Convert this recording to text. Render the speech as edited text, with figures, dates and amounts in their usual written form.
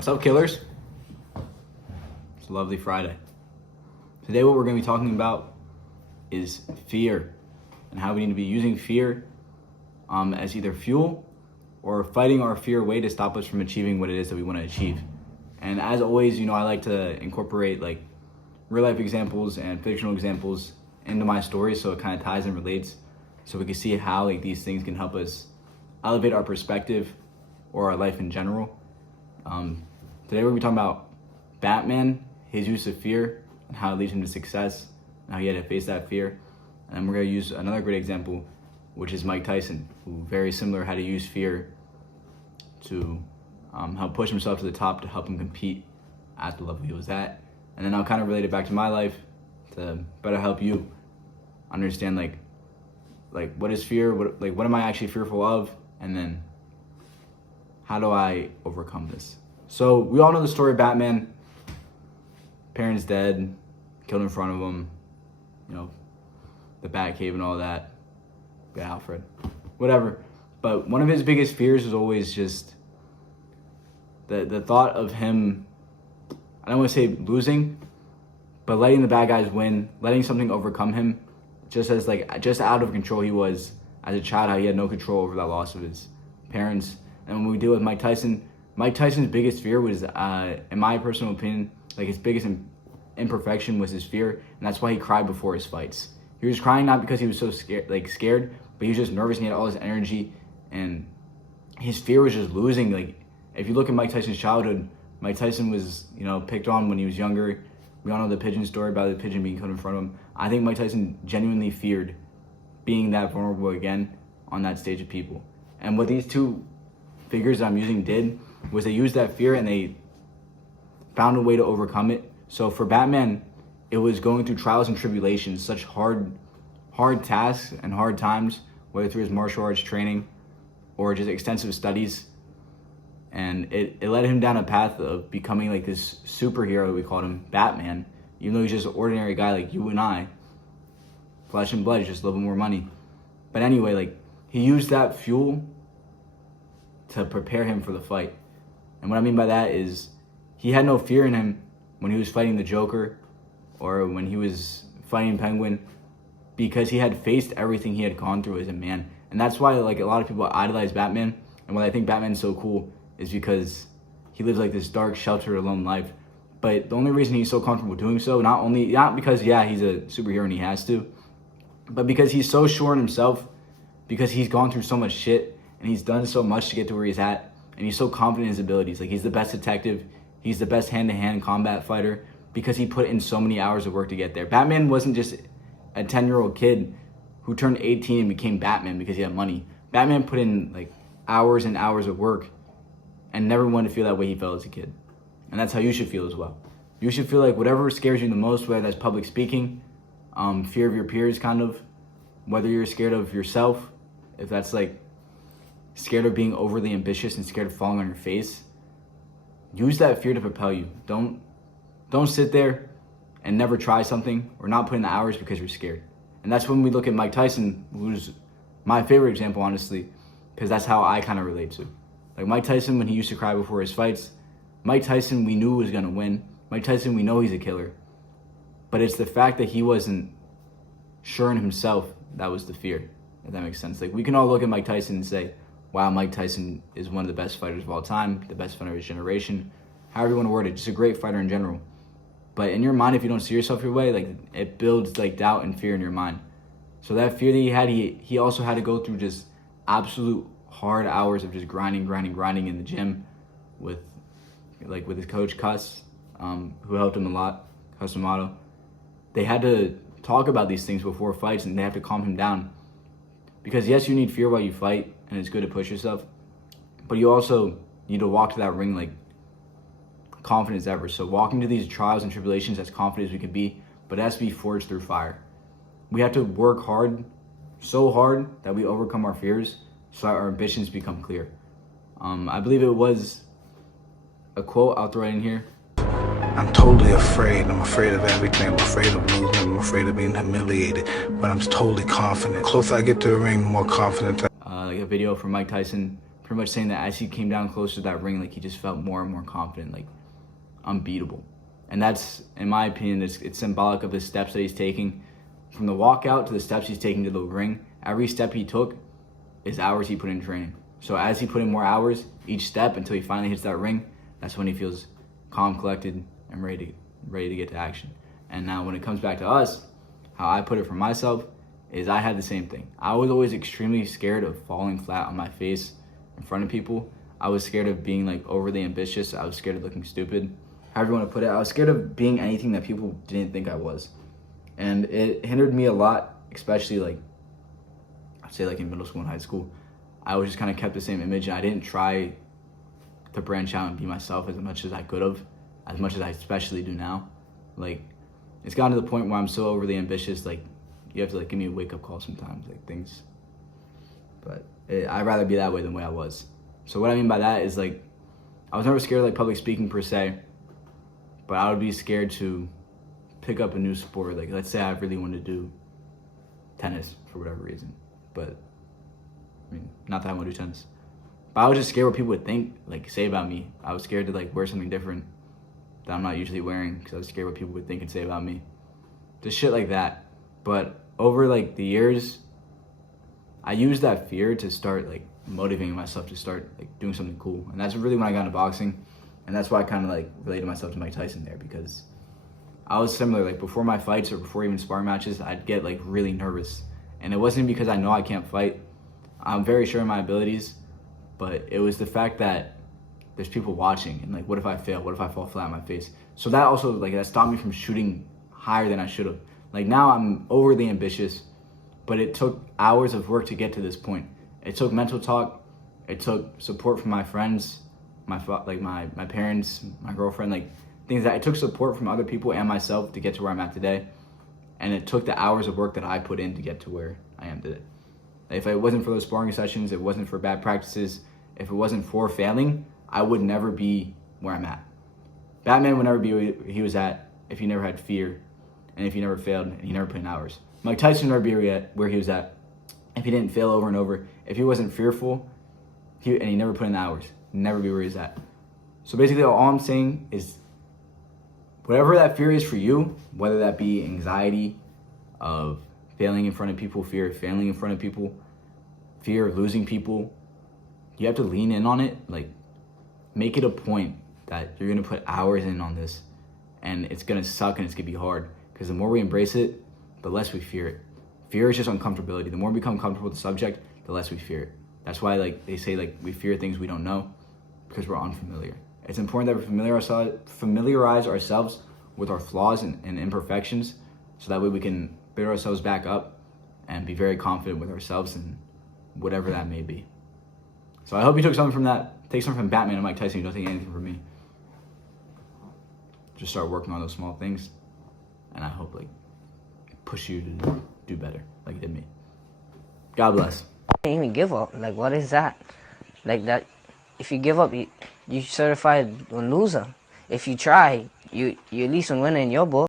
What's up, killers? It's a lovely Friday. Today what we're going to be talking about is fear and how we need to be using fear as either fuel or fighting our fear away to stop us from achieving what it is that we want to achieve. And as always, I like to incorporate like real life examples and fictional examples into my stories so it kind of ties and relates so we can see how like these things can help us elevate our perspective or our life in general. Today we're going to be talking about Batman, his use of fear, and how it leads him to success, and how he had to face that fear. And then we're going to use another great example, which is Mike Tyson, who very similar had to use fear to help push himself to the top to help him compete at the level he was at. And then I'll kind of relate it back to my life to better help you understand like what is fear, what am I actually fearful of, and then how do I overcome this? So we all know the story of Batman. Parents dead, killed in front of him, the Batcave and all that. Yeah, Alfred, whatever. But one of his biggest fears was always just the thought of him, I don't want to say losing, but letting the bad guys win, letting something overcome him, just out of control he was as a child, how he had no control over that loss of his parents. And when we deal with Mike Tyson's biggest fear was, in my personal opinion, like his biggest imperfection was his fear, and that's why he cried before his fights. He was crying not because he was so scared, but he was just nervous and he had all this energy, and his fear was just losing. Like, if you look at Mike Tyson's childhood, Mike Tyson was, picked on when he was younger. We all know the pigeon story about the pigeon being killed in front of him. I think Mike Tyson genuinely feared being that vulnerable again on that stage of people. And what these two figures that I'm using did was they used that fear and they found a way to overcome it. So for Batman, it was going through trials and tribulations, such hard tasks and hard times, whether through his martial arts training or just extensive studies. And it led him down a path of becoming like this superhero that we called him, Batman, even though he's just an ordinary guy like you and I. Flesh and blood, just a little bit more money. But anyway, like he used that fuel to prepare him for the fight. And what I mean by that is he had no fear in him when he was fighting the Joker or when he was fighting Penguin, because he had faced everything he had gone through as a man. And that's why like a lot of people idolize Batman. And why I think Batman's so cool is because he lives like this dark, sheltered, alone life. But the only reason he's so comfortable doing so, not because, he's a superhero and he has to, but because he's so sure in himself, because he's gone through so much shit and he's done so much to get to where he's at, and he's so confident in his abilities. Like, he's the best detective, he's the best hand-to-hand combat fighter, because he put in so many hours of work to get there. Batman wasn't just a 10-year-old kid who turned 18 and became Batman because he had money. Batman put in like hours and hours of work and never wanted to feel that way he felt as a kid. And that's how you should feel as well. You should feel like whatever scares you the most, whether that's public speaking, fear of your peers kind of, whether you're scared of yourself, if that's like scared of being overly ambitious and scared of falling on your face, use that fear to propel you. Don't sit there and never try something or not put in the hours because you're scared. And that's when we look at Mike Tyson, who's my favorite example, honestly, because that's how I kind of relate to. Like Mike Tyson, when he used to cry before his fights, Mike Tyson we knew was going to win. Mike Tyson, we know he's a killer. But it's the fact that he wasn't sure in himself that was the fear, if that makes sense. Like, we can all look at Mike Tyson and say, wow, Mike Tyson is one of the best fighters of all time, the best fighter of his generation, however you want to word it, just a great fighter in general. But in your mind, if you don't see yourself your way, like, it builds like doubt and fear in your mind. So that fear that he had, he also had to go through just absolute hard hours of just grinding in the gym with his coach Cuss, who helped him a lot, Cus D'Amato. They had to talk about these things before fights, and they have to calm him down. Because yes, you need fear while you fight, and it's good to push yourself, but you also need to walk to that ring like confident as ever. So walking to these trials and tribulations as confident as we can be, but it has to be forged through fire. We have to work hard, so hard that we overcome our fears so that our ambitions become clear. I believe it was a quote, I'll throw it in here. I'm totally afraid. I'm afraid of everything. I'm afraid of losing. I'm afraid of being humiliated. But I'm totally confident. The closer I get to the ring, the more confident like a video from Mike Tyson pretty much saying that as he came down closer to that ring, like he just felt more and more confident, like unbeatable. And that's, in my opinion, it's symbolic of the steps that he's taking from the walkout to the steps he's taking to the ring. Every step he took is hours he put in training. So as he put in more hours each step until he finally hits that ring, that's when he feels calm, collected, and ready to get to action. And now when it comes back to us, how I put it for myself is I had the same thing. I was always extremely scared of falling flat on my face in front of people. I was scared of being like overly ambitious. I was scared of looking stupid. However you want to put it, I was scared of being anything that people didn't think I was. And it hindered me a lot, especially like, I'd say like in middle school and high school. I was just kind of kept the same image, and I didn't try to branch out and be myself as much as I could have, as much as I especially do now. Like, it's gotten to the point where I'm so overly ambitious, like, you have to like give me a wake-up call sometimes, like things. But I'd rather be that way than the way I was. So what I mean by that is like, I was never scared of like public speaking per se, but I would be scared to pick up a new sport. Like, let's say I really wanted to do tennis for whatever reason, but I mean, not that I want to do tennis, but I was just scared what people would think, like say about me. I was scared to like wear something different that I'm not usually wearing because I was scared what people would think and say about me. Just shit like that. But over like the years, I used that fear to start like motivating myself to start like doing something cool. And that's really when I got into boxing. And that's why I kind of like related myself to Mike Tyson there, because I was similar. Like before my fights or before even sparring matches, I'd get like really nervous. And it wasn't because I know I can't fight. I'm very sure of my abilities, but it was the fact that there's people watching, and like, what if I fail? What if I fall flat on my face? So that also like that stopped me from shooting higher than I should have. Like now I'm overly ambitious, but it took hours of work to get to this point. It took mental talk. It took support from my friends, my parents, my girlfriend, like things that it took support from other people and myself to get to where I'm at today. And it took the hours of work that I put in to get to where I am today. If it wasn't for those sparring sessions, if it wasn't for bad practices, if it wasn't for failing, I would never be where I'm at. Batman would never be where he was at if he never had fear, and if he never failed and he never put in hours. Mike Tyson would never be where he was at if he didn't fail over and over. If he wasn't fearful, and he never put in the hours, never be where he's at. So basically all I'm saying is whatever that fear is for you, whether that be anxiety of failing in front of people, fear of failing in front of people, fear of losing people, you have to lean in on it. Like, make it a point that you're going to put hours in on this, and it's going to suck and it's going to be hard, because the more we embrace it, the less we fear it. Fear is just uncomfortability. The more we become comfortable with the subject, the less we fear it. That's why like they say like we fear things we don't know, because we're unfamiliar. It's important that we familiarize ourselves with our flaws and imperfections, so that way we can build ourselves back up and be very confident with ourselves and whatever that may be. So I hope you took something from that. Take something from Batman and Mike Tyson. You don't take anything from me. Just start working on those small things, and I hope like push you to do better like it did me. God bless. Can't even give up. Like, what is that? Like that, if you give up, you certified a loser. If you try, you at least a winner in your book.